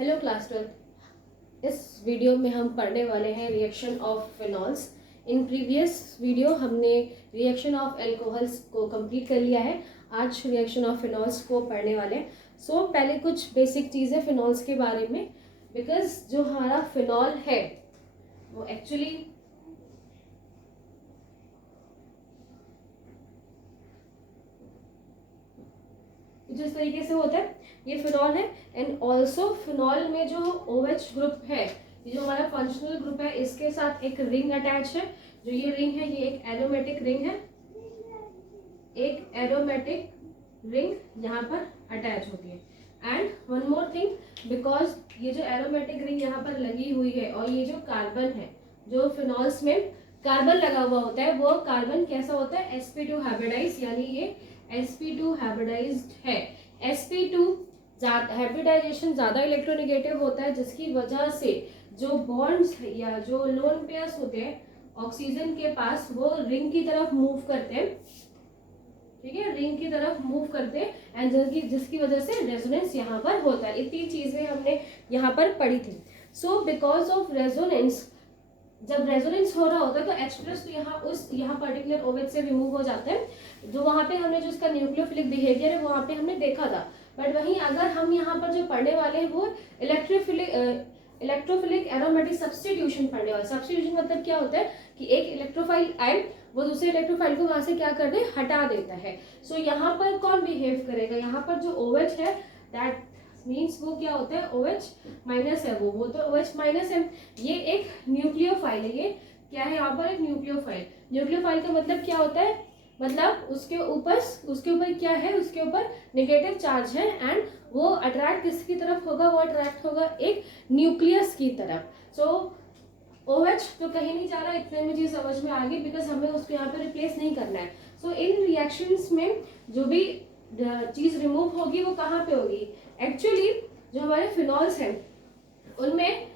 Hello class 12। इस video में हम पढ़ने वाले हैं reaction of phenols. In previous video हमने रिएक्शन ऑफ एल्कोहल्स को कंप्लीट कर लिया है। आज रिएक्शन ऑफ फिनॉल्स को पढ़ने वाले हैं। पहले कुछ बेसिक चीज़ें फिनॉल्स के बारे में, बिकॉज जो हमारा फिनॉल है वो एक्चुअली जिस तरीके से होता है ये फिनॉल है। एंड ऑल्सो फिनॉल में जो OH ग्रुप है, ये जो हमारा फंक्शनल ग्रुप है, इसके साथ एक रिंग अटैच है। जो ये रिंग है ये एक एरोमेटिक रिंग है। एक एरोमेटिक रिंग यहाँ पर अटैच होती है। And one more thing, because ये जो एरोमेटिक रिंग यहाँ पर लगी हुई है और ये जो कार्बन है, जो फिनॉल्स में कार्बन लगा हुआ होता है, वो कार्बन कैसा होता है, sp2 हाइब्रिडाइज, यानी ये sp2 हाइब्रिडाइज्ड है। sp2 हाइब्रिडाइजेशन ज़्यादा इलेक्ट्रोनेगेटिव होता है, जिसकी वजह से जो बॉन्ड्स या जो लोन पेयर्स होते हैं ऑक्सीजन के पास, वो रिंग की तरफ मूव करते हैं। ठीक है, रिंग की तरफ मूव करते हैं एंड जिसकी वजह से रेजोनेंस यहाँ पर होता है। इतनी चीज़ें हमने यहाँ पर पढ़ी थी। बिकॉज ऑफ रेजोनेंस, जब रेजोनेंस हो रहा होता है तो H+ तो यहाँ पर्टिकुलर OH से रिमूव हो जाता है। जो वहाँ पे हमने जो इसका न्यूक्लियोफिलिक बिहेवियर है वहाँ पे हमने देखा था। बट वहीं अगर हम यहाँ पर जो पढ़ने वाले हैं वो इलेक्ट्रोफिलिक एरोमेटिक सब्स्टिट्यूशन पढ़ने वाले। सब्स्टिट्यूशन मतलब क्या होता है कि एक इलेक्ट्रोफाइल आए, वो दूसरे इलेक्ट्रोफाइल को वहां से क्या कर दे, हटा देता है। यहाँ पर कौन बिहेव करेगा, यहाँ पर जो OH है, दैट मीन्स वो क्या होता है, OH- है। वो तो OH- है। ये एक न्यूक्लियोफाइल है। ये क्या है, यहाँ पर एक न्यूक्लियोफाइल। न्यूक्लियोफाइल का मतलब क्या होता है, मतलब उसके ऊपर क्या है, उसके ऊपर नेगेटिव चार्ज है एंड वो अट्रैक्ट किसकी तरफ होगा, वो अट्रैक्ट होगा एक न्यूक्लियस की तरफ। OH तो कहीं नहीं जा रहा, इतने में चीज समझ में आ गई, बिकॉज हमें उसको यहाँ पे रिप्लेस नहीं करना है। इन रिएक्शंस में जो भी चीज रिमूव होगी वो कहाँ पे होगी, एक्चुअली जो हमारे फिनॉल्स हैं उनमें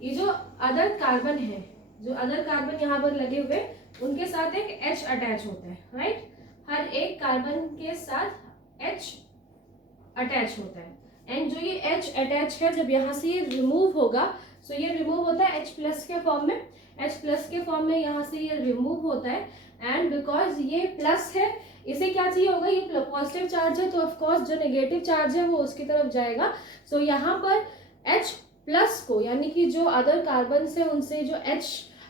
ये जो अदर कार्बन है, जो अदर कार्बन यहाँ पर लगे हुए, उनके साथ एक H अटैच होता है, राइट। हर एक कार्बन के साथ H अटैच होता है। एंड जो ये H अटैच है, जब यहाँ से ये रिमूव होगा, ये रिमूव होता है H+ के फॉर्म में। H+ के फॉर्म में यहाँ से ये रिमूव होता है। एंड बिकॉज ये प्लस है, इसे क्या चाहिए होगा, ये पॉजिटिव चार्ज है, तो ऑफकोर्स जो नेगेटिव चार्ज है वो उसकी तरफ जाएगा। यहाँ पर H+ को, यानी कि जो अदर कार्बन है उनसे जो H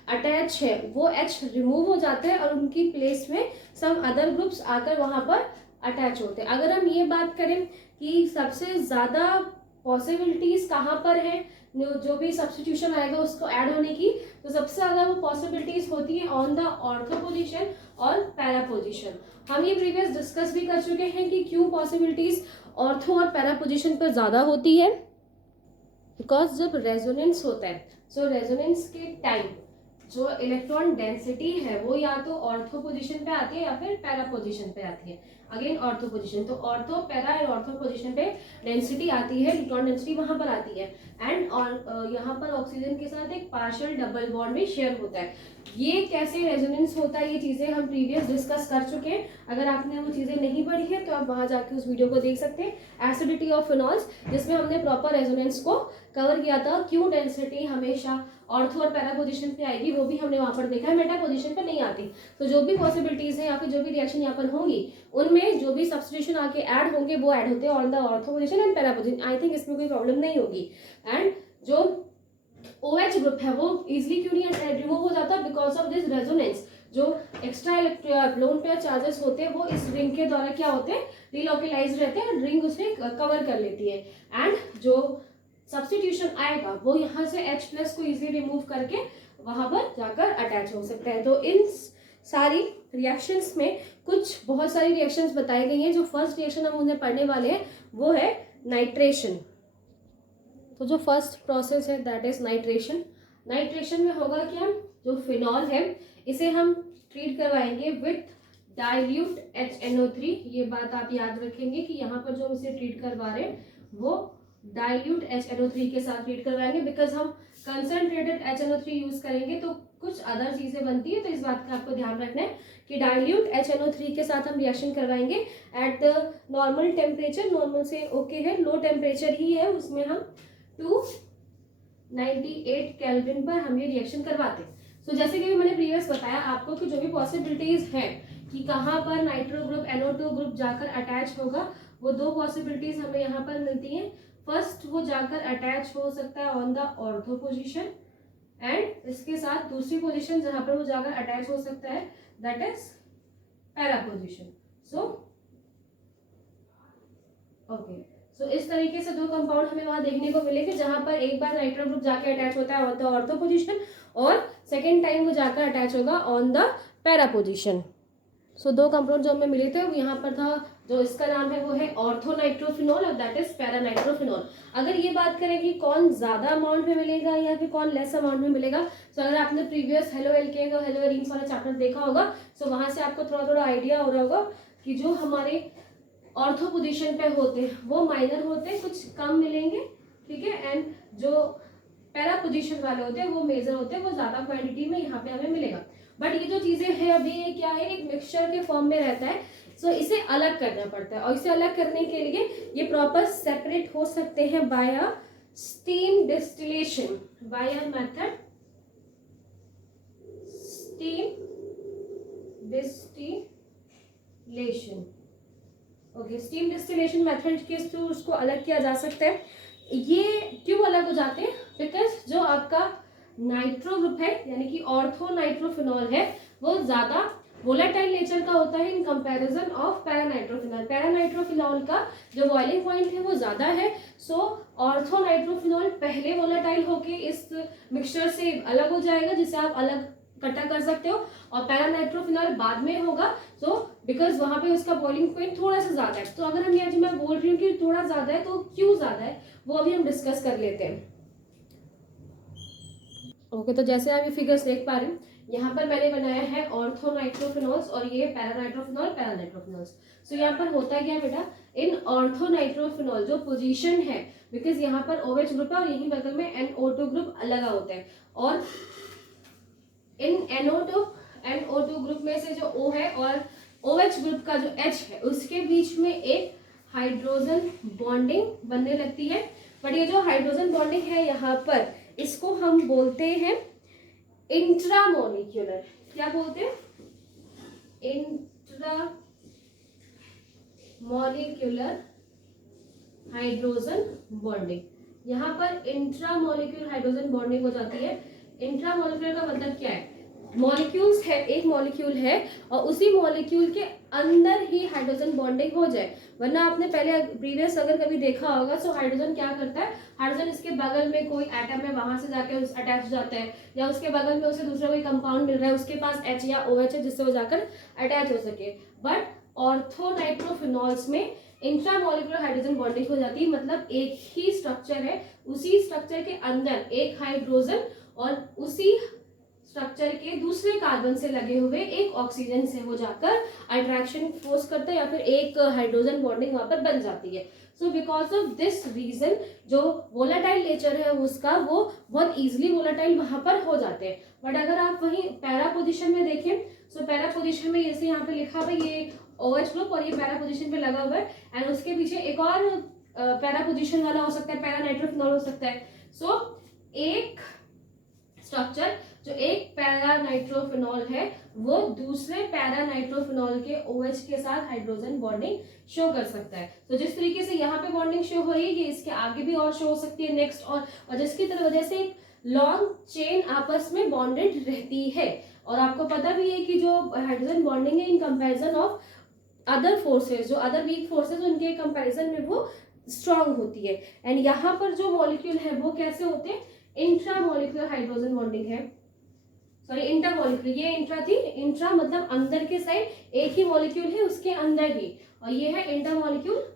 अटैच है वो H रिमूव हो जाते हैं और उनकी प्लेस में सम अदर ग्रुप्स आकर वहां पर अटैच होते हैं। अगर हम ये बात करें कि सबसे ज्यादा पॉसिबिलिटीज कहाँ पर है, जो भी सब्स्टिट्यूशन आएगा उसको ऐड होने की, तो सबसे ज्यादा वो पॉसिबिलिटीज होती है ऑन द ऑर्थो पोजीशन और पैरा पोजीशन। हम ये प्रीवियस डिस्कस भी कर चुके हैं कि क्यों पॉसिबिलिटीज ऑर्थो और पैरा पोजीशन पर ज्यादा होती है। बिकॉज जब रेजोनेंस होता है, रेजोनेंस के टाइम जो इलेक्ट्रॉन डेंसिटी है वो या तो ऑर्थो पोजीशन पे आती है या फिर पैरा पोजीशन पे आती है। अगेन ऑर्थो पोजीशन, तो ऑर्थो, पैरा और ऑर्थो पोजीशन पे डेंसिटी आती है, इलेक्ट्रॉन डेंसिटी वहां पर आती है। एंड यहाँ पर ऑक्सीजन के साथ एक पार्शियल डबल बॉन्ड भी शेयर होता है। ये कैसे रेजोनेंस होता है, ये चीजें हम प्रीवियस डिस्कस कर चुके हैं। अगर आपने वो चीजें नहीं पढ़ी है तो आप वहां जाके उस वीडियो को देख सकते हैं, एसिडिटी ऑफ फिनॉल्स, जिसमें हमने प्रॉपर रेजोनेंस को कवर किया था। क्यों डेंसिटी हमेशा ऑर्थो और पैरा पोजीशन पे आएगी वो भी हमने वहां पर देखा है, मेटा पोजीशन पे नहीं आती। तो जो भी पॉसिबिलिटीज है या फिर जो भी रिएक्शन यहाँ पर होंगी, उनमें जो भी सब्स्टिट्यूशन आके ऐड होंगे वो ऐड होते हैं on the ortho position and para position. I think इसमें कोई प्रॉब्लम नहीं होगी। एंड जो OH ग्रुप है वो इजिली क्यों नहीं रिमूव हो जाता, बिकॉज ऑफ दिस रेजोनेंस। जो एक्स्ट्रा लोन पेयर चार्जेस होते हैं वो इस रिंग के द्वारा क्या होते हैं, रिलोकेलाइज रहते हैं, रिंग उसे कवर कर लेती है। एंड जो सब्स्टिट्यूशन आएगा वो यहाँ से H+ को इजीली रिमूव करके वहां पर जाकर अटैच हो सकता है। तो इन सारी रिएक्शंस में कुछ बहुत सारी रिएक्शंस बताई गई हैं। जो फर्स्ट रिएक्शन हम उन्हें पढ़ने वाले हैं वो है नाइट्रेशन। तो जो फर्स्ट प्रोसेस है दैट इज नाइट्रेशन। नाइट्रेशन में होगा क्या, जो फिनॉल है इसे हम ट्रीट करवाएंगे विथ डाइल्यूट HNO3। ये बात आप याद रखेंगे कि यहाँ पर जो हम इसे ट्रीट करवा रहे हैं वो डाइल्यूट HNO3 के साथ ट्रीट करवाएंगे। बिकॉज हम कंसंट्रेटेड HNO3 यूज करेंगे तो कुछ अदर चीजें बनती है, तो इस बात का आपको ध्यान रखना है कि डाइल्यूट HNO3 के साथ हम रिएक्शन करवाएंगे at the normal temperature. Normal से ओके है, लो टेम्परेचर ही है, उसमें हम टू 98 केल्विन पर हम ये रिएक्शन करवाते हैं। सो जैसे कि मैंने प्रीवियस बताया आपको कि जो भी पॉसिबिलिटीज हैं कि कहाँ पर नाइट्रो ग्रुप NO2 ग्रुप जाकर अटैच होगा, वो दो पॉसिबिलिटीज हमें यहाँ पर मिलती हैं। फर्स्ट, वो जाकर अटैच हो सकता है on the ortho position, and इसके साथ दूसरी पोजीशन जहां पर वो जाकर अटैच हो सकता है दैट इज पैरा पोजीशन। सो इस तरीके से दो कंपाउंड हमें वहां देखने को मिलेंगे जहां पर एक बार नाइट्रो ग्रुप जाकर अटैच होता है ऑन द ऑर्थो पोजीशन और सेकेंड टाइम वो जाकर अटैच होगा ऑन द पैरा पोजीशन। सो दो कंपाउंड जो हमें मिले थे वो यहाँ पर था, जो इसका नाम है वो है ऑर्थोनाइट्रोफिनॉल और दैट इज पैरानाइट्रोफिनॉल। अगर ये बात करें कि कौन ज्यादा अमाउंट में मिलेगा या फिर कौन लेस अमाउंट में मिलेगा, तो अगर आपने प्रीवियस हेलो एल्केन और हेलो एरीन्स वाला चैप्टर देखा होगा, सो वहां से आपको थोड़ा थोड़ा आइडिया हो रहा होगा कि जो हमारे ऑर्थो पोजीशन पे होते हैं वो माइनर होते हैं, कुछ कम मिलेंगे, ठीक है, एंड जो पैरा पोजीशन वाले होते हैं वो मेजर होते हैं, वो ज्यादा क्वांटिटी में यहाँ पे हमें मिलेगा। बट ये जो चीजें हैं अभी ये क्या है, एक मिक्सचर के फॉर्म में रहता है, सो इसे अलग करना पड़ता है और इसे अलग करने के लिए ये प्रॉपर सेपरेट हो सकते हैं by a steam distillation, by a method steam distillation. Okay, steam distillation method के थ्रू उसको अलग किया जा सकता है। ये क्यों अलग हो जाते हैं, बिकॉज जो आपका नाइट्रो ग्रुप है यानी कि ऑर्थोनाइट्रोफिनॉल है वो ज्यादा वोलेटाइल नेचर का होता है in comparison of paranitrophenol. Paranitrophenol का जो बॉइलिंग पॉइंट है वो ज्यादा है, सो ऑर्थोनाइट्रोफिनॉल पहले वोलेटाइल होके इस मिक्सचर से अलग हो जाएगा जिसे आप अलग इकट्ठा कर सकते हो, और पैरानाइट्रोफिनॉल बाद में होगा, सो बिकॉज वहां पे उसका बॉइलिंग पॉइंट थोड़ा सा ज्यादा है। तो अगर हम यहाँ जो मैं बोल रही हूँ कि थोड़ा ज्यादा है तो क्यों ज्यादा है वो अभी हम डिस्कस कर लेते हैं। ओके, तो जैसे आप ये फिगर्स देख पा रहे हैं, यहाँ पर मैंने बनाया है ऑर्थोनाइट्रोफिनॉल्स और ये पैरानाइट्रोफिनॉल पैरानाइट्रोफिनॉल्स। सो यहाँ पर होता क्या बेटा, इन ऑर्थोनाइट्रोफिनॉल जो पोजीशन है, बिकॉज यहाँ पर OH ग्रुप है और यहीं बगल में NO2 ग्रुप लगा होता है, और इन NO2 ग्रुप में से जो O है और OH ग्रुप का जो H है उसके बीच में एक हाइड्रोजन बॉन्डिंग बनने लगती है। बट ये जो हाइड्रोजन बॉन्डिंग है यहाँ पर, इसको हम बोलते हैं इंट्रामोलिक्यूलर। क्या बोलते हैं, इंट्रामोलिक्यूलर हाइड्रोजन बॉन्डिंग। यहाँ पर इंट्रामोलिक्यूलर हाइड्रोजन बॉन्डिंग हो जाती है। इंट्रामोलिक्यूलर का मतलब क्या है, मॉलिक्यूल्स है, एक मॉलिक्यूल है और उसी मॉलिक्यूल के अंदर ही हाइड्रोजन बॉन्डिंग हो जाए। वरना आपने पहले प्रीवियस अगर कभी देखा होगा, सो हाइड्रोजन क्या करता है, हाइड्रोजन इसके बगल में कोई एटम है वहां से जाकर अटैच हो जाता है, या उसके बगल में उसे दूसरा कोई कंपाउंड मिल रहा है, उसके पास H या OH है जिससे वो जाकर अटैच हो सके। बट ऑर्थोनाइट्रोफिनॉल्स में इंट्रामोलिकुलर हाइड्रोजन बॉन्डिंग हो जाती है, मतलब एक ही स्ट्रक्चर है, उसी स्ट्रक्चर के अंदर एक हाइड्रोजन और उसी स्ट्रक्चर के दूसरे कार्बन से लगे हुए एक ऑक्सीजन से वो जाकर अट्रैक्शन फोर्स करता है या फिर एक हाइड्रोजन बॉन्डिंग वहां पर बन जाती है। So because of this reason जो वोलेटाइल नेचर है उसका, वो बहुत इजीली वोलेटाइल वहां पर हो जाते हैं। बट अगर आप वहीं पैरा पोजीशन में देखें, सो पैरा पोजीशन में जैसे यहाँ पे लिखा हुआ है ये OH ग्रुप और ये पैरा पोजीशन पे लगा हुआ है, एंड उसके पीछे एक और पैरा पोजीशन वाला हो सकता है, पैरानाइट्रोफिनॉल हो सकता है। सो एक स्ट्रक्चर जो एक पैरानाइट्रोफिनॉल है वो दूसरे पैरानाइट्रोफिनॉल के OH के साथ हाइड्रोजन बॉन्डिंग शो कर सकता है। तो जिस तरीके से यहाँ पे बॉन्डिंग शो हो रही है, ये इसके आगे भी और शो हो सकती है नेक्स्ट, और जिसकी वजह से एक लॉन्ग चेन आपस में बॉन्डेड रहती है। और आपको पता भी है कि जो हाइड्रोजन बॉन्डिंग है in comparison of other forces, जो अदर वीक फोर्सेस उनके कंपैरिजन में वो स्ट्रांग होती है। एंड यहाँ पर जो मॉलिक्यूल है वो कैसे होते हैं, इंट्रामोलिकुलर हाइड्रोजन बॉन्डिंग है, सॉरी इंटरमोलिक्यूलर, ये इंट्रा थी, इंट्रा मतलब अंदर के साइड, एक ही मॉलिक्यूल है उसके अंदर ही, और ये है इंटरमोलिकुलर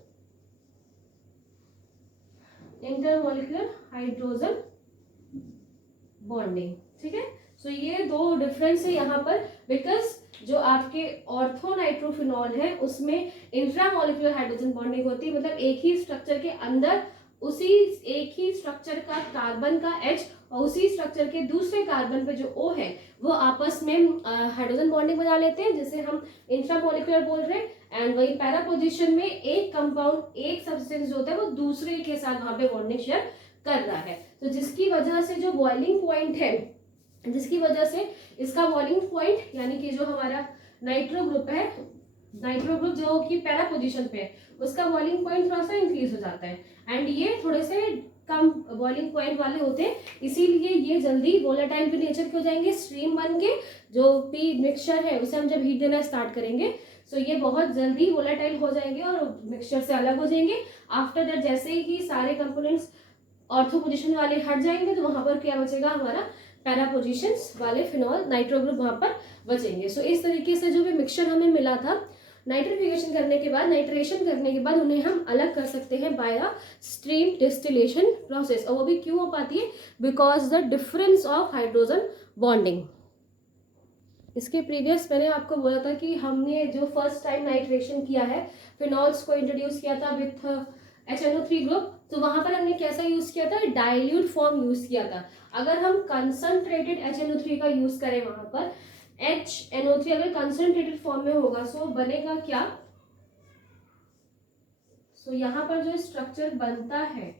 हाइड्रोजन बॉन्डिंग। ठीक है, सो ये दो डिफरेंस है यहाँ पर, बिकॉज जो आपके ऑर्थोनाइट्रोफिनॉल है उसमें इंट्रामोलिकुलर हाइड्रोजन बॉन्डिंग होती है, मतलब एक ही स्ट्रक्चर के अंदर उसी एक ही स्ट्रक्चर का कार्बन का H और उसी स्ट्रक्चर के दूसरे कार्बन पे जो O है वो आपस में हाइड्रोजन बॉन्डिंग बना लेते हैं, जिसे हम इंट्रामोलिकुलर बोल रहे हैं। एंड वही पैरा पोजीशन में एक कंपाउंड, एक सब्सटेंस जो होता है वो दूसरे के साथ वहां पे बॉन्डिंग शेयर कर रहा है। तो जिसकी वजह से जो बॉइलिंग पॉइंट है, जिसकी वजह से इसका बॉइलिंग पॉइंट यानी कि जो हमारा नाइट्रो ग्रुप है, नाइट्रो ग्रुप जो कि पहला पोजीशन पे है, उसका बॉइलिंग पॉइंट थोड़ा सा इंक्रीज हो जाता है। एंड ये थोड़े से कम बॉइलिंग पॉइंट वाले होते हैं, इसीलिए ये जल्दी वोलेटाइल भी नेचर के हो जाएंगे। स्ट्रीम बन के जो पी मिक्सचर है उसे हम जब हीट देना स्टार्ट करेंगे सो ये बहुत जल्दी वोलेटाइल हो जाएंगे और मिक्सचर से अलग हो जाएंगे। आफ्टर दैट जैसे ही सारे कंपोनेंट्स ऑर्थो पोजीशन वाले हट जाएंगे तो वहां पर क्या बचेगा, हमारा पैरा पोजीशंस वाले फिनॉल नाइट्रो ग्रुप वहां पर बचेंगे। सो इस तरीके से जो भी मिक्सचर हमें मिला था, नाइट्रिफिकेशन करने के बाद, नाइट्रेशन करने के बाद उन्हें हम अलग कर सकते हैं by a stream distillation process. और वो भी क्यों हो पाती है, because the difference of hydrogen bonding. इसके प्रीवियस मैंने आपको बोला था कि हमने जो फर्स्ट टाइम नाइट्रेशन किया है, फिनॉल्स को इंट्रोड्यूस किया था विथ HNO3 ग्रुप, तो वहां पर हमने कैसा यूज किया था, डाइल्यूट फॉर्म यूज किया था। अगर हम कंसंट्रेटेड HNO3 का यूज करें वहां पर, HNO3 अगर कंसंट्रेटेड फॉर्म में होगा सो बनेगा क्या, सो यहाँ पर जो स्ट्रक्चर बनता है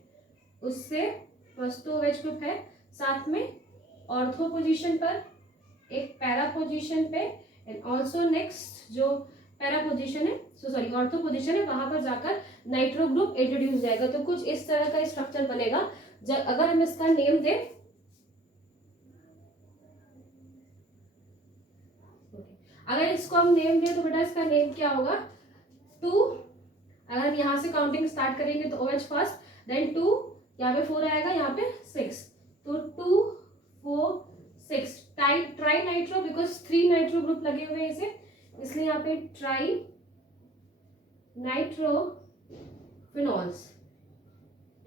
उससे फर्स्ट तो OH ग्रुप है, साथ में ऑर्थो पोजीशन पर एक पैरा पोजीशन पे, एंड ऑल्सो नेक्स्ट जो पैरा पोजीशन है, सॉरी ऑर्थो पोजीशन है, वहां पर जाकर नाइट्रो ग्रुप इंट्रोड्यूस जाएगा। तो कुछ इस तरह का स्ट्रक्चर बनेगा। जब अगर हम इसका नेम दें, अगर इसको हम नेम दें तो बेटा इसका नेम क्या होगा, 2, अगर हम यहाँ से काउंटिंग स्टार्ट करेंगे तो OH फर्स्ट, देन 2, यहाँ पे 4 आएगा, यहाँ पे 6, तो 2 4 6 tri nitro, because 3 nitro group लगे हुए हैं इसे, इसलिए यहाँ पे ट्राई नाइट्रो फिनॉल्स।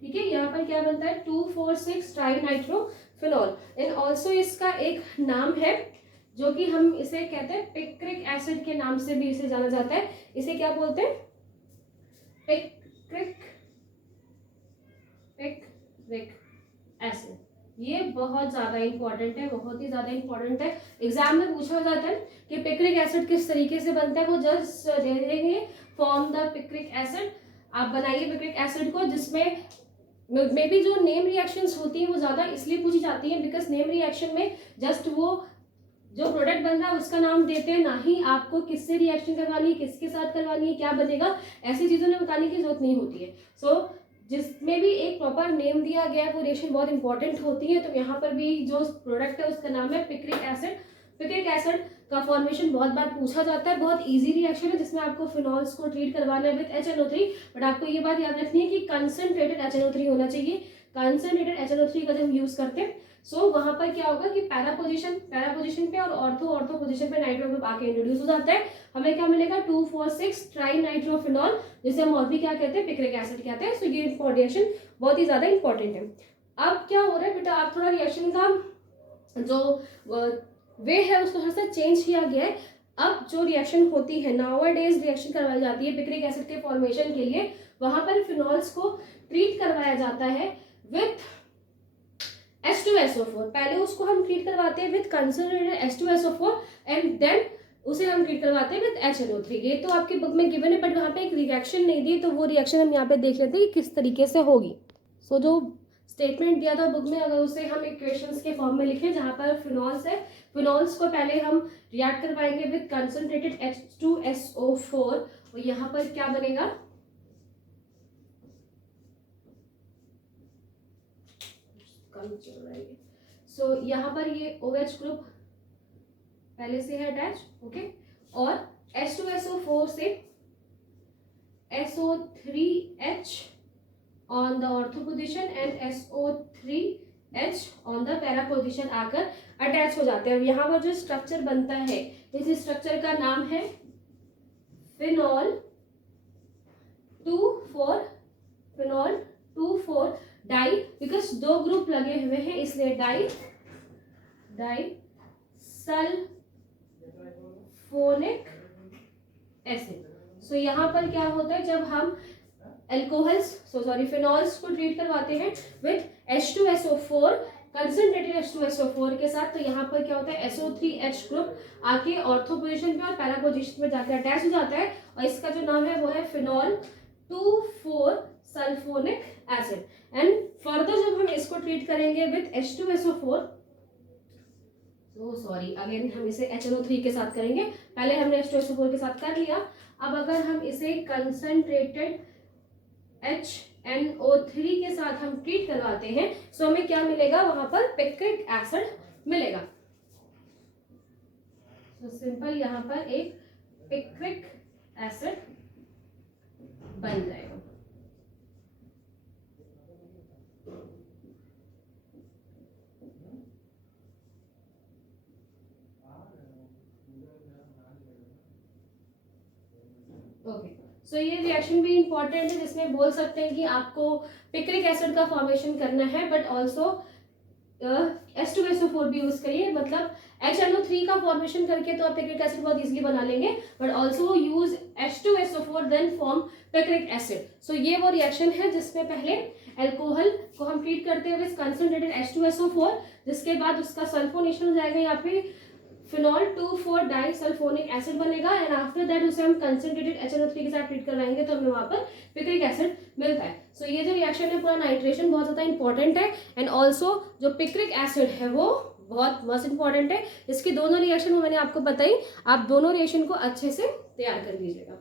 ठीक है, यहाँ पर क्या बनता है, 2 4 6 tri nitro phenol. And also इसका एक नाम है जो कि हम इसे कहते हैं पिक्रिक एसिड के नाम से भी इसे जाना जाता है। इसे क्या बोलते हैं, पिक्रिक एसिड। ये बहुत ज्यादा इंपॉर्टेंट है, बहुत ही ज्यादा इंपॉर्टेंट है। एग्जाम में पूछा जाता है कि पिक्रिक एसिड किस तरीके से बनता है, वो जस्ट दे देंगे फॉर्म द पिक्रिक एसिड, आप बनाइए पिक्रिक एसिड को, जिसमें मे बी जो नेम रिएक्शंस होती हैं वो ज्यादा इसलिए पूछी जाती हैं बिकॉज नेम रिएक्शन में जस्ट वो जो प्रोडक्ट बन रहा है उसका नाम देते हैं, ना ही आपको किससे रिएक्शन करवानी है, किसके साथ करवानी है, क्या बनेगा, ऐसी चीजों में बताने की जरूरत नहीं होती है। सो जिसमें भी एक प्रॉपर नेम दिया गया है वो रिएक्शन बहुत इंपॉर्टेंट होती है। तो यहाँ पर भी जो प्रोडक्ट है उसका नाम है पिक्रिक एसिड। पिक्रिक एसिड का फॉर्मेशन बहुत बार पूछा जाता है, बहुत इजी रिएक्शन है जिसमें आपको फिनॉल्स को ट्रीट करवाना है विद HNO3, बट आपको ये बात याद रखनी है कि कंसंट्रेटेड HNO3 होना चाहिए। कंसंट्रेटेड HNO3 का जब यूज करते हैं सो वहां पर क्या होगा कि पैरा पोजीशन पे और ऑर्थो पोजीशन पे नाइट्रो ग्रुप आके इंट्रोड्यूस हो जाता है। हमें क्या मिलेगा, 2 4 6 ट्राई नाइट्रोफिनॉल, जिसे हम और भी क्या कहते हैं, पिक्रिक एसिड कहते हैं। सो ये रिएक्शन बहुत ही ज्यादा इंपॉर्टेंट है। अब क्या हो रहा है बेटा, आप थोड़ा रिएक्शन का जो वे है उसको थोड़ा सा चेंज किया गया है। अब जो रिएक्शन होती है, नाउअडेज रिएक्शन करवाई जाती है पिक्रिक एसिड के फॉर्मेशन के लिए, वहां पर फिनॉल्स को ट्रीट करवाया जाता है विथ H2SO4। पहले उसको हम ट्रीट करवाते हैं with concentrated H2SO4 and then उसे हम ट्रीट करवाते हैं विथ HNO3। ये तो आपके बुक में गिवन है, बट वहाँ पे एक रिएक्शन नहीं दी, तो वो रिएक्शन हम यहाँ पे देख लेते हैं कि किस तरीके से होगी। सो जो स्टेटमेंट दिया था बुक में, अगर उसे हम इक्वेशंस के फॉर्म में लिखें जहाँ पर फिनॉल्स है, फिनॉल्स को पहले हम रिएक्ट करवाएंगे विथ कंसंट्रेटेड H2SO4, और यहाँ पर क्या बनेगा, सो यहाँ पर ये OH ग्रुप पहले से है अटैच, ओके, और H2SO4 से SO3H on the ortho position and SO3H on the para position आकर अटैच हो जाते हैं। और यहाँ पर जो स्ट्रक्चर बनता है, इस स्ट्रक्चर का नाम है फिनॉल 2,4 डाई, बिकॉज 2 ग्रुप लगे हुए हैं इसलिए डाई सल्फोनिक एसिड। सो यहाँ पर क्या होता है, जब हम फिनॉल्स को ट्रीट करवाते हैं विथ H2SO4, कंसंट्रेटेड H2SO4 के साथ, तो यहाँ पर क्या होता है, SO3H ग्रुप आके ऑर्थो पोजीशन पे और पैरा पोजीशन पे जाकर अटैच हो जाता है, और इसका जो नाम है वो है phenol 2,4 sulphonic acid. And further जब हम करेंगे विथ H2SO4। सॉरी, अगेन हम इसे HNO3 के साथ करेंगे। पहले हमने H2SO4 के साथ कर लिया, अब अगर हम इसे कंसंट्रेटेड HNO3 के साथ हम ट्रीट करवाते हैं, सो हमें क्या मिलेगा, वहां पर पिक्रिक एसिड मिलेगा। तो सिंपल यहाँ पर एक पिक्रिक एसिड बन जाएगा। ओके, सो ये रिएक्शन भी इंपॉर्टेंट है, जिसमें बोल सकते हैं कि आपको पिक्रिक एसिड का फॉर्मेशन करना है, बट ऑल्सो H2SO4 भी यूज करिए। मतलब HNO3 का फॉर्मेशन करके तो आप पिक्रिक एसिड बहुत इजीली बना लेंगे, but also use H2SO4 then form picric acid. So ये वो रिएक्शन है जिसमें पहले एल्कोहल को हम ट्रीट करते हैं विद कंसंट्रेटेड H2SO4, जिसके बाद उसका सल्फोनेशन हो जाएगा, यहाँ पे फिनॉल 2,4-डाइसल्फोनिक एसिड बनेगा, एंड आफ्टर दैट उसे हम कंसंट्रेटेड HNO3 के साथ ट्रीट करवाएंगे तो हमें वहां पर पिक्रिक एसिड मिलता है। सो ये जो रिएक्शन है पूरा नाइट्रेशन बहुत ज्यादा इंपॉर्टेंट है, एंड ऑल्सो जो पिक्रिक एसिड है वो बहुत मस्ट इंपॉर्टेंट है। इसकी दोनों रिएक्शन मैंने आपको बताई, आप दोनों रिएक्शन को अच्छे से तैयार कर लीजिएगा।